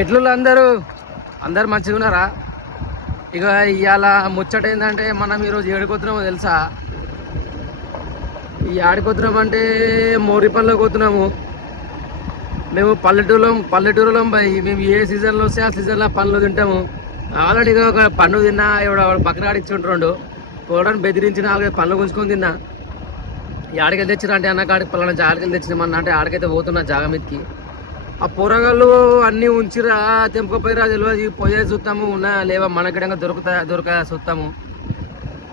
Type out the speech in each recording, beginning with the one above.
ఎట్లు అందరూ అందరు మంచిగా ఉన్నారా? ఇక ఇవాళ ముచ్చట ఏంటంటే మనం ఈరోజు ఏడుకొతున్నామో తెలుసా? ఈ ఆడిపోతున్నామంటే మోరిపల్లికి పోతున్నాము. మేము పల్లెటూరులో మేము ఏ సీజన్లో వస్తే ఆ సీజన్లో పండ్లు తింటాము. ఆల్రెడీగా ఒక పండు తిన్నా, ఎవడ పక్కన ఆడిచ్చుంటుండు పోవడానికి బెదిరించి 4-5 పండ్లు గుంజుకొని తిన్నా. ఈ ఆడికెళ్ళి తెచ్చినా అంటే అన్న కాడికి పలానా జాగకెళ్ళి తెచ్చినామన్నా అంటే ఆడికైతే పోతున్నా జాగ మీదకి. ఆ పొరగాళ్ళు అన్నీ ఉంచిరా తెంపుకపోయిరా తెలియదు. పోయే చూస్తాము ఉన్నా లేవా మనకిడంగా దొరక చూస్తాము.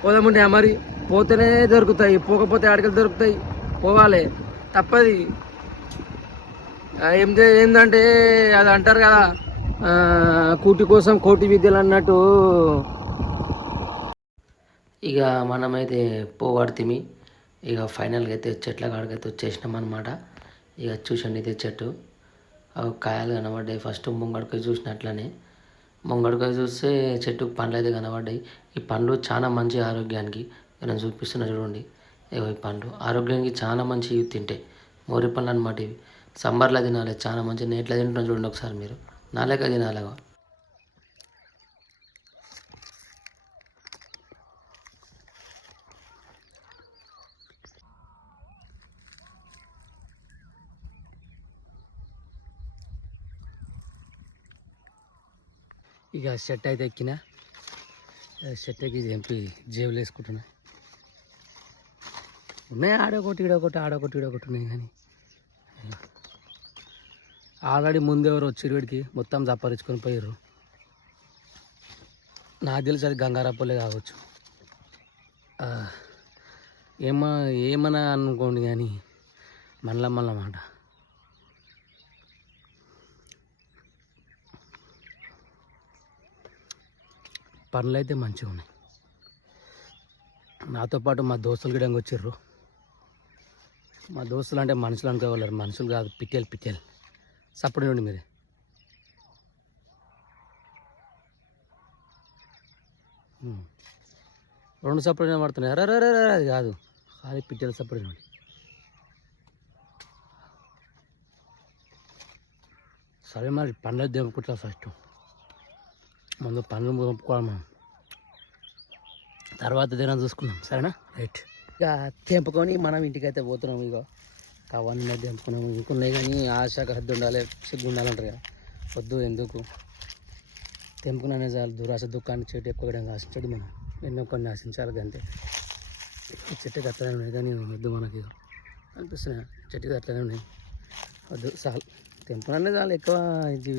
పోదాముంటే మరి పోతేనే దొరుకుతాయి, పోకపోతే ఆడికెళ్ళి దొరుకుతాయి. పోవాలి తప్పది. ఏంటంటే అది అంటారు కదా, కూటి కోసం కోటి విద్యలు అన్నట్టు. ఇక మనమైతే పోవాడుతిమి. ఇక ఫైనల్గా అయితే చెట్ల కాడికైతే వచ్చేసినాం అనమాట. ఇక చూసండి ఇదే చెట్టు, కాయలు కనబడ్డాయి. ఫస్ట్ ముంగడికాయ చూసినట్లనే ముంగడికాయ చూస్తే చెట్టుకు పండ్లు అయితే కనబడ్డాయి. ఈ పండ్లు చాలా మంచి ఆరోగ్యానికి. నేను చూపిస్తున్నా చూడండి. ఈ పండ్లు ఆరోగ్యానికి చాలా మంచి తింటే మోరి పండ్లు అనమాట. ఇవి సంబర్లో తినాలి, చాలా మంచి. నేట్లో తింటున్నా చూడండి ఒకసారి మీరు, నాలేక తినాలి. ఇక షర్ట్ అయితే ఎక్కిన, షర్ట్ ఎక్కి ఎంపి జేబులు వేసుకుంటున్నా. ఉన్నాయి ఆడొకటి ఈడొకటి ఉన్నాయి. కానీ ఆల్రెడీ ముందెవరు వచ్చి వీడికి మొత్తం సంపాదించుకొని పోయారు. నాకు తెలిసి అది గంగారప్పలే కావచ్చు. ఏమన్నా అనుకోండి కానీ మళ్ళా మాట. పనులు అయితే మంచిగా ఉన్నాయి. నాతో పాటు మా దోస్తులు గిడంగా వచ్చారు. మా దోస్తులు అంటే మనుషులు అనుకోగలరు, మనుషులు కాదు, పిట్టెలు. సపోర్ట్ ఇవ్వండి మీరే. రెండు సపోర్ట్ పడుతున్నాయి. అరే అది కాదు, అది పిట్టెలు సపోర్ట్ ఇవ్వండి. సరే మరి పండ్లు తెంపుకుంటా. ఫస్ట్ ముందు పండ్లు తెంపుకోవాలి మనం, తర్వాత దినం చూసుకుందాం. సరేనా? రైట్. ఇక తెంపుకొని మనం ఇంటికైతే పోతున్నాం. ఇక అవన్నీ తెంపుకున్నాము. ఇంకున్నాయి కానీ ఆశకు హద్దు ఉండాలి, సిగ్గు ఉండాలంటారు కదా. వద్దు, ఎందుకు తెంపుకునే చాలు. దురాశ దుఃఖాన్ని చెట్టు ఎక్కువ ఆశించాడు. మనం ఎన్నో కొన్ని ఆశించాలి అంతే. ఈ చెట్టుకి అట్లనే ఉన్నాయి కానీ వద్దు మనకి అనిపిస్తున్నాయి. చెట్టుకి అట్లనే ఉన్నాయి, వద్దు చాలు. తెంపుకునే చాలు, ఎక్కువ ఇది